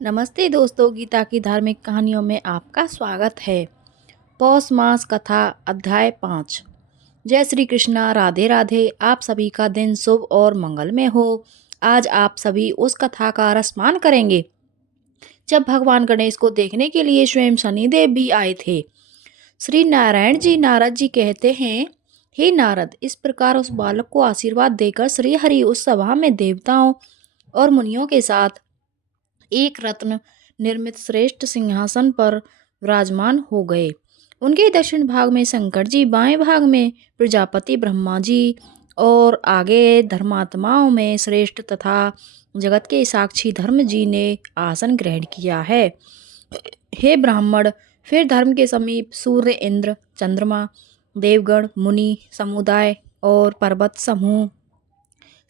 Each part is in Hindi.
नमस्ते दोस्तों, गीता की धार्मिक कहानियों में आपका स्वागत है। पौष मास कथा अध्याय 5। जय श्री कृष्णा, राधे राधे। आप सभी का दिन शुभ और मंगलमय हो। आज आप सभी उस कथा का रसपान करेंगे जब भगवान गणेश को देखने के लिए स्वयं शनिदेव भी आए थे। श्री नारायण जी नारद जी कहते हैं, हे नारद, इस प्रकार उस बालक को आशीर्वाद देकर श्री हरि उस सभा में देवताओं और मुनियों के साथ एक रत्न निर्मित श्रेष्ठ सिंहासन पर विराजमान हो गए। उनके दक्षिण भाग में शंकर जी, बाएं भाग में प्रजापति ब्रह्मा जी और आगे धर्मात्माओं में श्रेष्ठ तथा जगत के साक्षी धर्म जी ने आसन ग्रहण किया है। हे ब्राह्मण, फिर धर्म के समीप सूर्य, इंद्र, चंद्रमा, देवगण, मुनि समुदाय और पर्वत समूह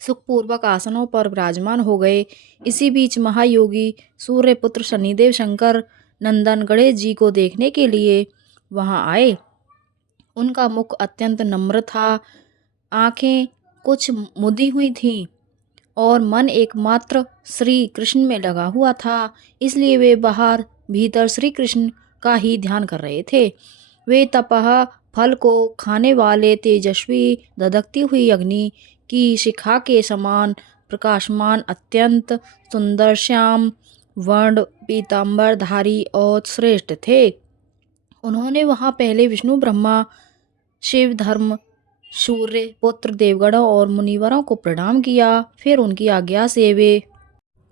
सुखपूर्वक आसनों पर विराजमान हो गए। इसी बीच महायोगी सूर्यपुत्र शनिदेव शंकर नंदन गणेश जी को देखने के लिए वहां आए। उनका मुख अत्यंत नम्र था, आंखें कुछ मुदी हुई थीं और मन एकमात्र श्री कृष्ण में लगा हुआ था, इसलिए वे बाहर भीतर श्री कृष्ण का ही ध्यान कर रहे थे। वे तपह फल को खाने वाले तेजस्वी धधकती हुई अग्नि की शिखा के समान प्रकाशमान, अत्यंत सुंदर, श्याम वर्ण, पीताम्बरधारी और श्रेष्ठ थे। उन्होंने वहां पहले विष्णु, ब्रह्मा, शिव, धर्म, सूर्य पुत्र, देवगणों और मुनिवरों को प्रणाम किया। फिर उनकी आज्ञा से वे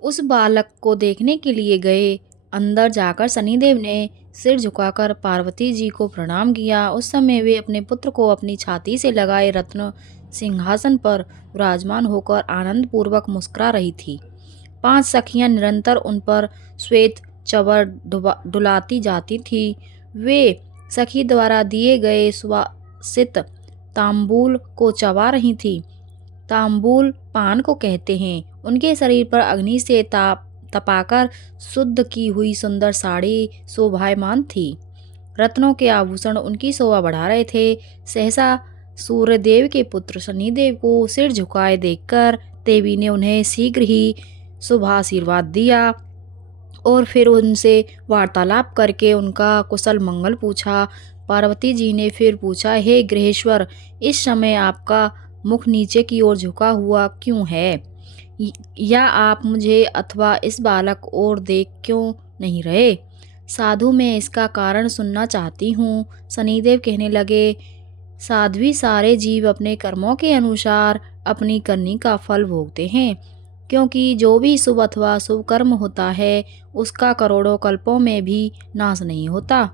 उस बालक को देखने के लिए गए। अंदर जाकर शनिदेव ने सिर झुकाकर पार्वती जी को प्रणाम किया। उस समय वे अपने पुत्र को अपनी छाती से लगाए रत्न सिंहासन पर विराजमान होकर आनंद पूर्वक मुस्कुरा रही थी। 5 सखियां निरंतर उन पर श्वेत चवर डुलाती जाती थी। वे सखी द्वारा दिए गए सुवासित तांबूल को चबा रही थी। तांबूल पान को कहते हैं। उनके शरीर पर अग्नि से तपाकर शुद्ध की हुई सुंदर साड़ी शोभायमान थी। रत्नों के आभूषण उनकी शोभा बढ़ा रहे थे। सहसा सूर्यदेव के पुत्र शनिदेव को सिर झुकाए देखकर देवी ने उन्हें शीघ्र ही शुभाशीर्वाद दिया और फिर उनसे वार्तालाप करके उनका कुशल मंगल पूछा। पार्वती जी ने फिर पूछा, हे गृहेश्वर, इस समय आपका मुख नीचे की ओर झुका हुआ क्यों है? या आप मुझे अथवा इस बालक और देख क्यों नहीं रहे? साधु, मैं इसका कारण सुनना चाहती हूँ। शनिदेव कहने लगे, साध्वी, सारे जीव अपने कर्मों के अनुसार अपनी करनी का फल भोगते हैं, क्योंकि जो भी शुभ अथवा शुभ कर्म होता है उसका करोड़ों कल्पों में भी नाश नहीं होता।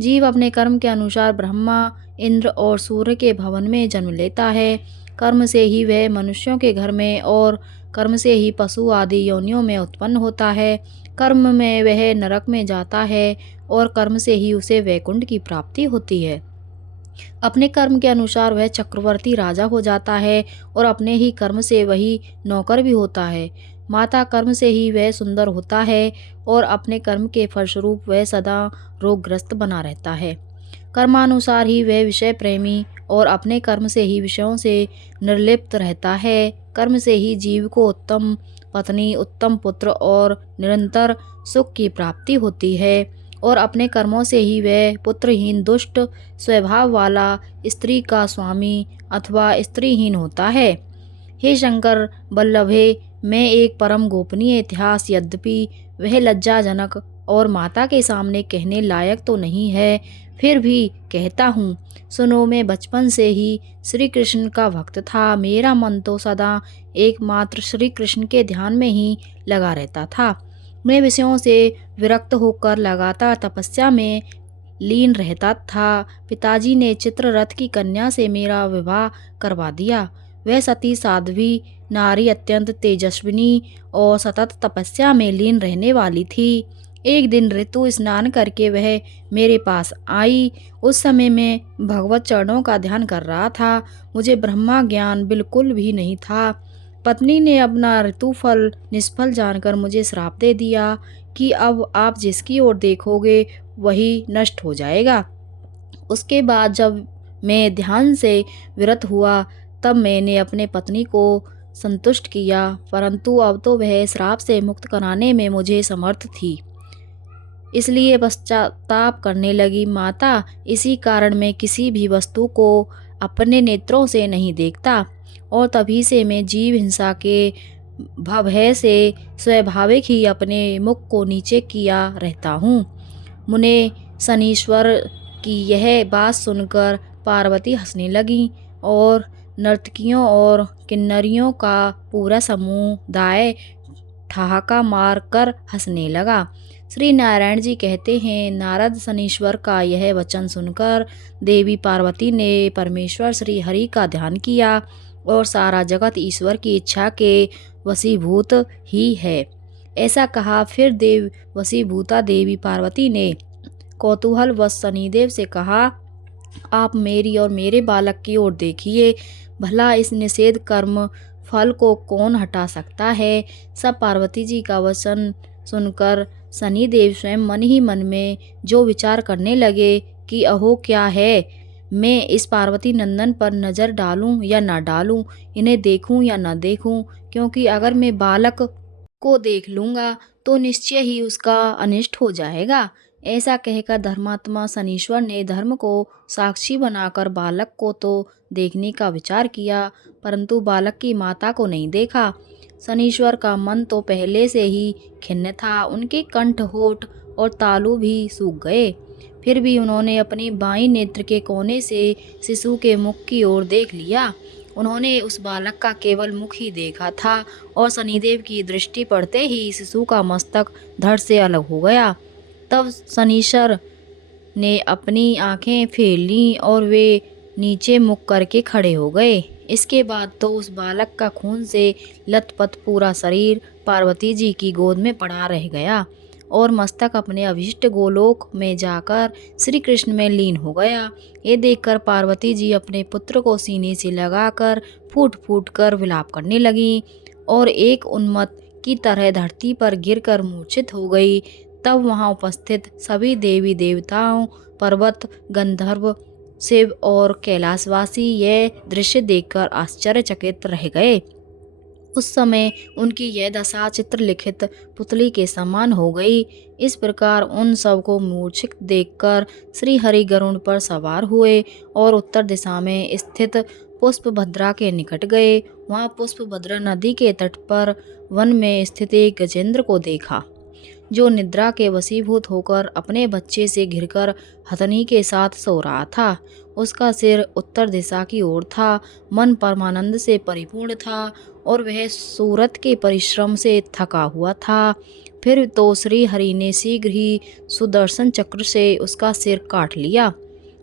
जीव अपने कर्म के अनुसार ब्रह्मा, इंद्र और सूर्य के भवन में जन्म लेता है। कर्म से ही वह मनुष्यों के घर में और कर्म से ही पशु आदि योनियों में उत्पन्न होता है। कर्म में वह नरक में जाता है और कर्म से ही उसे वैकुंठ की प्राप्ति होती है। अपने कर्म के अनुसार वह चक्रवर्ती राजा हो जाता है और अपने ही कर्म से वही नौकर भी होता है। माता कर्म से ही वह सुंदर होता है और अपने कर्म के फलस्वरूप वह सदा रोगग्रस्त बना रहता है। कर्मानुसार ही वह विषय प्रेमी और अपने कर्म से ही विषयों से निर्लिप्त रहता है। कर्म से ही जीव को उत्तम पत्नी, उत्तम पुत्र और निरंतर सुख की प्राप्ति होती है और अपने कर्मों से ही वह पुत्रहीन, दुष्ट स्वभाव वाला, स्त्री का स्वामी अथवा स्त्रीहीन होता है। हे शंकर बल्लभे, मैं एक परम गोपनीय इतिहास, यद्यपि वह लज्जाजनक और माता के सामने कहने लायक तो नहीं है, फिर भी कहता हूँ। सुनो, मैं बचपन से ही श्री कृष्ण का भक्त था। मेरा मन तो सदा एकमात्र श्री कृष्ण के ध्यान में ही लगा रहता था। मैं विषयों से विरक्त होकर लगातार तपस्या में लीन रहता था। पिताजी ने चित्ररथ की कन्या से मेरा विवाह करवा दिया। वह सती साध्वी नारी, अत्यंत तेजस्विनी और सतत तपस्या में लीन रहने वाली थी। एक दिन ऋतु स्नान करके वह मेरे पास आई। उस समय मैं भगवत चरणों का ध्यान कर रहा था। मुझे ब्रह्मा ज्ञान बिल्कुल भी नहीं था। पत्नी ने अपना ऋतुफल निष्फल जानकर मुझे श्राप दे दिया कि अब आप जिसकी ओर देखोगे वही नष्ट हो जाएगा। उसके बाद जब मैं ध्यान से विरत हुआ, तब मैंने अपने पत्नी को संतुष्ट किया, परंतु अब तो वह श्राप से मुक्त कराने में मुझे समर्थ थी, इसलिए पश्चाताप करने लगी। माता, इसी कारण मैं किसी भी वस्तु को अपने नेत्रों से नहीं देखता, और तभी से मैं जीव हिंसा के भय से स्वाभाविक ही अपने मुख को नीचे किया रहता हूँ। मुने शनीश्वर की यह बात सुनकर पार्वती हंसने लगी, और नर्तकियों और किन्नरियों का पूरा समुदाय ठहाका मार कर हंसने लगा। श्री नारायण जी कहते हैं, नारद शनीश्वर का यह वचन सुनकर देवी पार्वती ने परमेश्वर श्री हरि का ध्यान किया, और सारा जगत ईश्वर की इच्छा के वशीभूत ही है, ऐसा कहा। फिर वशीभूता देवी पार्वती ने कौतूहलवश शनिदेव से कहा, आप मेरी और मेरे बालक की ओर देखिए, भला इस निषेध कर्म फल को कौन हटा सकता है। सब पार्वती जी का वचन सुनकर शनिदेव स्वयं मन ही मन में जो विचार करने लगे कि अहो क्या है, मैं इस पार्वती नंदन पर नज़र डालूं या ना डालूं, इन्हें देखूं या ना देखूं, क्योंकि अगर मैं बालक को देख लूँगा तो निश्चय ही उसका अनिष्ट हो जाएगा। ऐसा कहकर धर्मात्मा शनीश्वर ने धर्म को साक्षी बनाकर बालक को तो देखने का विचार किया, परंतु बालक की माता को नहीं देखा। शनीश्वर का मन तो पहले से ही खिन्न था, उनके कंठ, होठ और तालू भी सूख गए। फिर भी उन्होंने अपनी बाईं नेत्र के कोने से शिशु के मुख की ओर देख लिया। उन्होंने उस बालक का केवल मुख ही देखा था, और शनिदेव की दृष्टि पड़ते ही शिशु का मस्तक धड़ से अलग हो गया। तब शनीश्वर ने अपनी आंखें फेर लीं और वे नीचे मुख करके खड़े हो गए। इसके बाद तो उस बालक का खून से लथपथ पूरा शरीर पार्वती जी की गोद में पड़ा रह गया, और मस्तक अपने अभिष्ट गोलोक में जाकर श्री कृष्ण में लीन हो गया। ये देखकर पार्वती जी अपने पुत्र को सीने से लगाकर फूट फूट कर विलाप करने लगी, और एक उन्मत्त की तरह धरती पर गिरकर मूर्छित हो गई। तब वहां उपस्थित सभी देवी देवताओं, पर्वत, गंधर्व, शिव और कैलाशवासी यह दृश्य देखकर आश्चर्यचकित रह गए। उस समय उनकी यह दशा चित्रलिखित पुतली के समान हो गई। इस प्रकार उन सबको मूर्छित देखकर श्री हरि गरुड़ पर सवार हुए और उत्तर दिशा में स्थित पुष्पभद्रा के निकट गए। वहां पुष्पभद्रा नदी के तट पर वन में स्थित एक गजेंद्र को देखा, जो निद्रा के वशीभूत होकर अपने बच्चे से घिरकर हथनी के साथ सो रहा था। उसका सिर उत्तर दिशा की ओर था, मन परमानंद से परिपूर्ण था, और वह सूरत के परिश्रम से थका हुआ था। फिर तो श्री हरि ने शीघ्र ही सुदर्शन चक्र से उसका सिर काट लिया,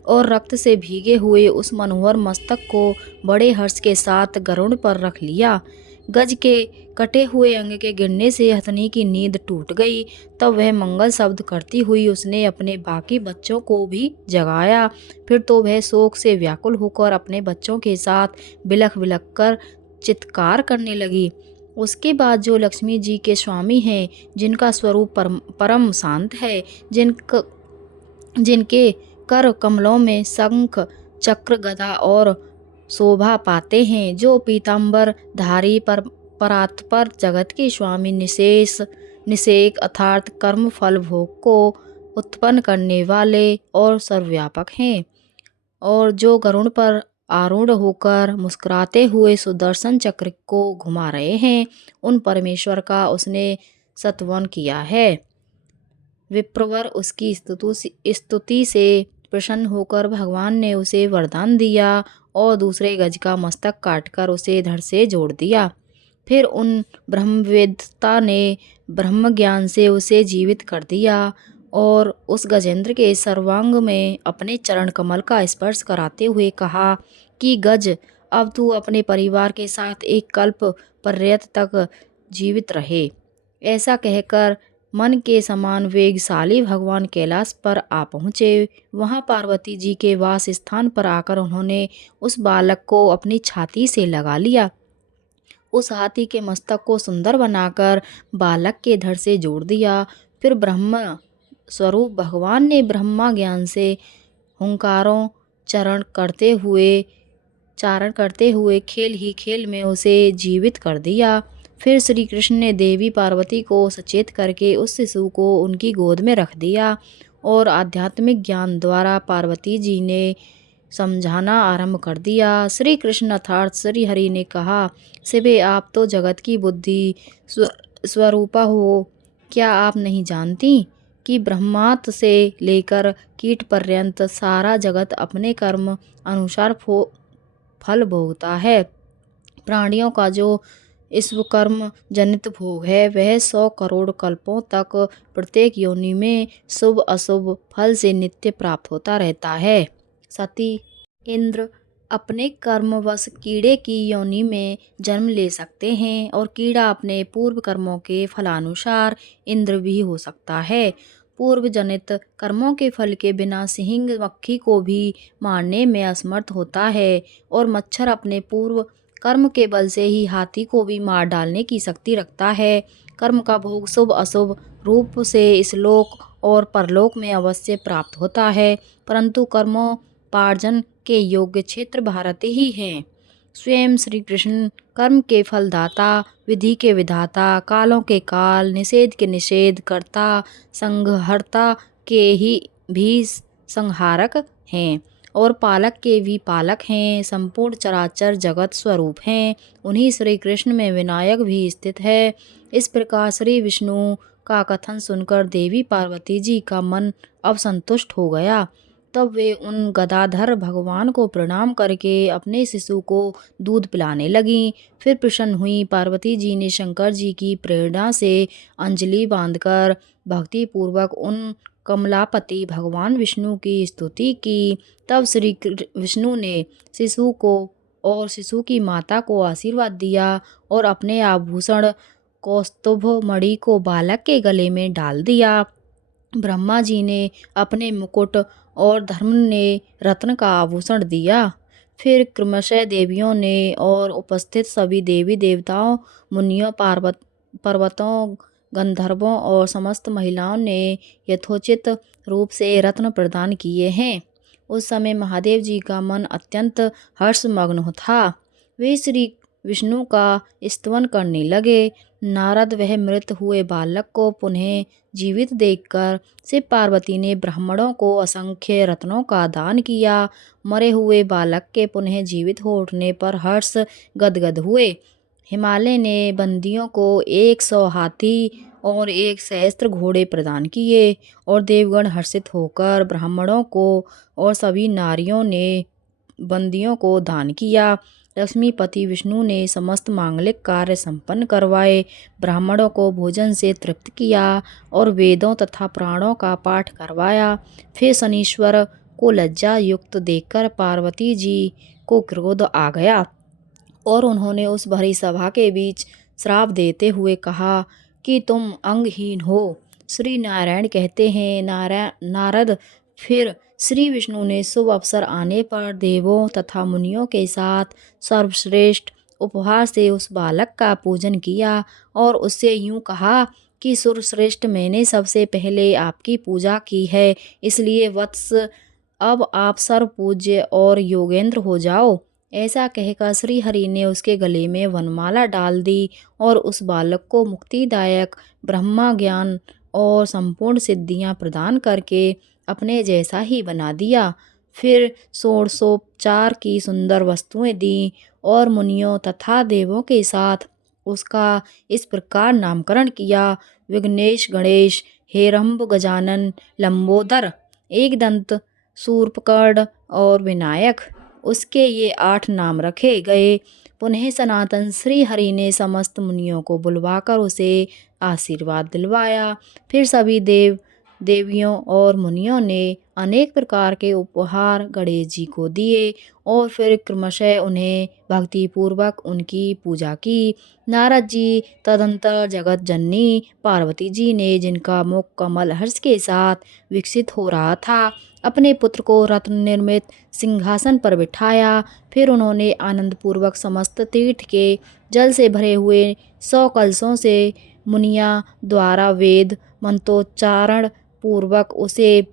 और रक्त से भीगे हुए उस मनोहर मस्तक को बड़े हर्ष के साथ गरुड़ पर रख लिया। गज के कटे हुए अंग के गिरने से हथनी की नींद टूट गई। तब वह मंगल शब्द करती हुई उसने अपने बाकी बच्चों को भी जगाया। फिर तो वह शोक से व्याकुल होकर अपने बच्चों के साथ बिलख बिलख कर चित्कार करने लगी। उसके बाद जो लक्ष्मी जी के स्वामी हैं, जिनका स्वरूप परम शांत है, जिनके कर कमलों में शंख, चक्र, गदा और शोभा पाते हैं, जो पीताम्बर धारी परात्पर जगत के स्वामी निषेक अर्थात कर्म फल भोग को उत्पन्न करने वाले और सर्वव्यापक हैं, और जो गरुड़ पर आरूढ़ होकर मुस्कुराते हुए सुदर्शन चक्र को घुमा रहे हैं, उन परमेश्वर का उसने स्तवन किया है। विप्रवर उसकी स्तुति से प्रसन्न होकर भगवान ने उसे वरदान दिया और दूसरे गज का मस्तक काटकर उसे धड़ से जोड़ दिया। फिर उन ब्रह्मवेत्ता ने ब्रह्म ज्ञान से उसे जीवित कर दिया और उस गजेंद्र के सर्वांग में अपने चरण कमल का स्पर्श कराते हुए कहा कि गज, अब तू अपने परिवार के साथ एक कल्प पर्यंत तक जीवित रहे। ऐसा कहकर मन के समान वेगशाली भगवान कैलाश पर आ पहुँचे। वहाँ पार्वती जी के वास स्थान पर आकर उन्होंने उस बालक को अपनी छाती से लगा लिया। उस हाथी के मस्तक को सुंदर बनाकर बालक के धड़ से जोड़ दिया। फिर ब्रह्म स्वरूप भगवान ने ब्रह्मा ज्ञान से हुंकारों चरण करते हुए चारण करते हुए खेल ही खेल में उसे जीवित कर दिया। फिर श्री कृष्ण ने देवी पार्वती को सचेत करके उस शिशु को उनकी गोद में रख दिया और आध्यात्मिक ज्ञान द्वारा पार्वती जी ने समझाना आरंभ कर दिया। श्री कृष्ण अर्थात श्री हरि ने कहा, शिवे आप तो जगत की बुद्धि स्वरूपा हो, क्या आप नहीं जानती कि ब्रह्मात से लेकर कीट पर्यंत सारा जगत अपने कर्म अनुसार फल भोगता है। प्राणियों का जो इस कर्म जनित भोग है वह 100 करोड़ कल्पों तक प्रत्येक योनि में शुभ अशुभ फल से नित्य प्राप्त होता रहता है। सती इंद्र अपने कर्मवश कीड़े की योनि में जन्म ले सकते हैं और कीड़ा अपने पूर्व कर्मों के फलानुसार इंद्र भी हो सकता है। पूर्व जनित कर्मों के फल के बिना सिंह मक्खी को भी मारने में असमर्थ होता है और मच्छर अपने पूर्व कर्म के बल से ही हाथी को भी मार डालने की शक्ति रखता है। कर्म का भोग शुभ अशुभ रूप से इस लोक और परलोक में अवश्य प्राप्त होता है, परंतु कर्मोपार्जन के योग्य क्षेत्र भारत ही हैं। स्वयं श्री कृष्ण कर्म के फलदाता, विधि के विधाता, कालों के काल, निषेध के निषेध कर्ता, संहर्ता के ही भी संहारक हैं और पालक के भी पालक हैं। संपूर्ण चराचर जगत स्वरूप हैं। उन्हीं श्री कृष्ण में विनायक भी स्थित है। इस प्रकार श्री विष्णु का कथन सुनकर देवी पार्वती जी का मन अब संतुष्ट हो गया। तब वे उन गदाधर भगवान को प्रणाम करके अपने शिशु को दूध पिलाने लगीं। फिर प्रसन्न हुई पार्वती जी ने शंकर जी की प्रेरणा से अंजलि बांधकर भक्ति पूर्वक उन कमलापति भगवान विष्णु की स्तुति की। तब श्री विष्णु ने शिशु को और शिशु की माता को आशीर्वाद दिया और अपने आभूषण कौस्तुभ मणि को बालक के गले में डाल दिया। ब्रह्मा जी ने अपने मुकुट और धर्म ने रत्न का आभूषण दिया। फिर क्रमशः देवियों ने और उपस्थित सभी देवी देवताओं, मुनियों, पर्वतों, गंधर्वों और समस्त महिलाओं ने यथोचित रूप से रत्न प्रदान किए हैं। उस समय महादेव जी का मन अत्यंत हर्षमग्न था। वे श्री विष्णु का स्तवन करने लगे। नारद वह मृत हुए बालक को पुनः जीवित देखकर शिव पार्वती ने ब्राह्मणों को असंख्य रत्नों का दान किया। मरे हुए बालक के पुनः जीवित हो उठने पर हर्ष गदगद हुए। हिमालय ने बंदियों को 100 हाथी और 1 सहस्त्र घोड़े प्रदान किए और देवगण हर्षित होकर ब्राह्मणों को और सभी नारियों ने बंदियों को दान किया। लक्ष्मीपति विष्णु ने समस्त मांगलिक कार्य संपन्न करवाए, ब्राह्मणों को भोजन से तृप्त किया और वेदों तथा पुराणों का पाठ करवाया। फिर शनीश्वर को लज्जा युक्त देखकर पार्वती जी को क्रोध आ गया और उन्होंने उस भरी सभा के बीच श्राप देते हुए कहा कि तुम अंगहीन हो। श्री नारायण कहते हैं, नारद फिर श्री विष्णु ने शुभ अवसर आने पर देवों तथा मुनियों के साथ सर्वश्रेष्ठ उपहार से उस बालक का पूजन किया और उससे यूं कहा कि सुरश्रेष्ठ, मैंने सबसे पहले आपकी पूजा की है, इसलिए वत्स अब आप सर्व पूज्य और योगेंद्र हो जाओ। ऐसा कहकर श्री हरि ने उसके गले में वनमाला डाल दी और उस बालक को मुक्तिदायक ब्रह्मा ज्ञान और संपूर्ण सिद्धियां प्रदान करके अपने जैसा ही बना दिया। फिर षोडशोपचार की सुंदर वस्तुएं दी और मुनियों तथा देवों के साथ उसका इस प्रकार नामकरण किया: विघ्नेश, गणेश, हेरंब, गजानन, लंबोदर, एकदंत, शूर्पकर्ण और विनायक। उसके ये 8 नाम रखे गए। पुनः सनातन श्री हरि ने समस्त मुनियों को बुलवाकर उसे आशीर्वाद दिलवाया। फिर सभी देवियों और मुनियों ने अनेक प्रकार के उपहार गणेश जी को दिए और फिर क्रमशः उन्हें भक्तिपूर्वक उनकी पूजा की। नारद जी तदंतर जगत जननी पार्वती जी ने, जिनका मुख कमल हर्ष के साथ विकसित हो रहा था, अपने पुत्र को रत्न निर्मित सिंहासन पर बिठाया। फिर उन्होंने आनंदपूर्वक समस्त तीर्थ के जल से भरे हुए 100 कलशों से मुनिया द्वारा वेद मंत्रोच्चारण पूर्वक उसे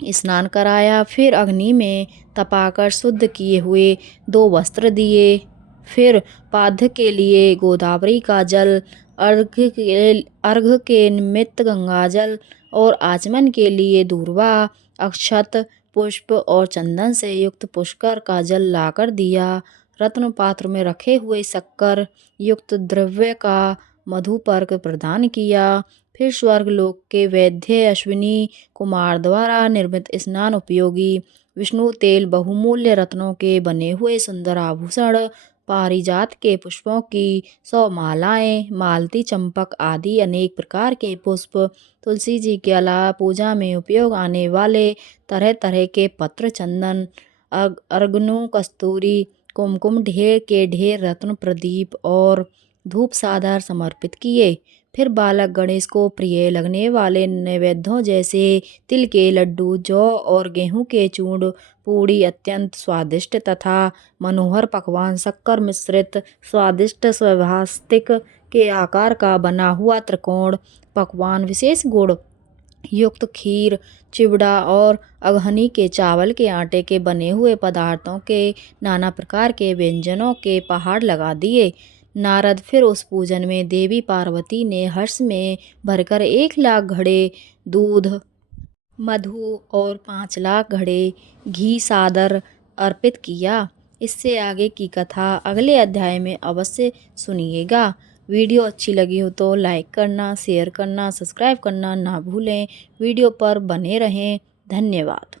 स्नान कराया। फिर अग्नि में तपाकर शुद्ध किए हुए 2 वस्त्र दिए। फिर पाद्य के लिए गोदावरी का जल, अर्घ्य के निमित्त गंगाजल और आचमन के लिए दूर्वा, अक्षत, पुष्प और चंदन से युक्त पुष्कर का जल लाकर दिया। रत्न पात्र में रखे हुए शक्कर युक्त द्रव्य का मधुपर्क प्रदान किया। फिर स्वर्गलोक के वैद्य अश्विनी कुमार द्वारा निर्मित स्नान उपयोगी विष्णु तेल, बहुमूल्य रत्नों के बने हुए सुंदर आभूषण, पारिजात के पुष्पों की 100 मालाएं, मालती, चंपक आदि अनेक प्रकार के पुष्प, तुलसी जी के अलावा पूजा में उपयोग आने वाले तरह तरह के पत्र, चंदन, अर्गनु, कस्तूरी, कुमकुम, ढेर के ढेर रत्न, प्रदीप और धूप साधार समर्पित किए। फिर बालक गणेश को प्रिय लगने वाले नैवेद्यों जैसे तिल के लड्डू, जौ और गेहूं के चूर्ण, पूड़ी, अत्यंत स्वादिष्ट तथा मनोहर पकवान, शक्कर मिश्रित स्वादिष्ट स्वाभास्तिक के आकार का बना हुआ त्रिकोण पकवान, विशेष गुड़ युक्त खीर, चिवड़ा और अगहनी के चावल के आटे के बने हुए पदार्थों के नाना प्रकार के व्यंजनों के पहाड़ लगा दिए। नारद फिर उस पूजन में देवी पार्वती ने हर्ष में भरकर 1 लाख घड़े दूध, मधु और 5 लाख घड़े घी सादर अर्पित किया। इससे आगे की कथा अगले अध्याय में अवश्य सुनिएगा। वीडियो अच्छी लगी हो तो लाइक करना, शेयर करना, सब्सक्राइब करना ना भूलें। वीडियो पर बने रहें। धन्यवाद।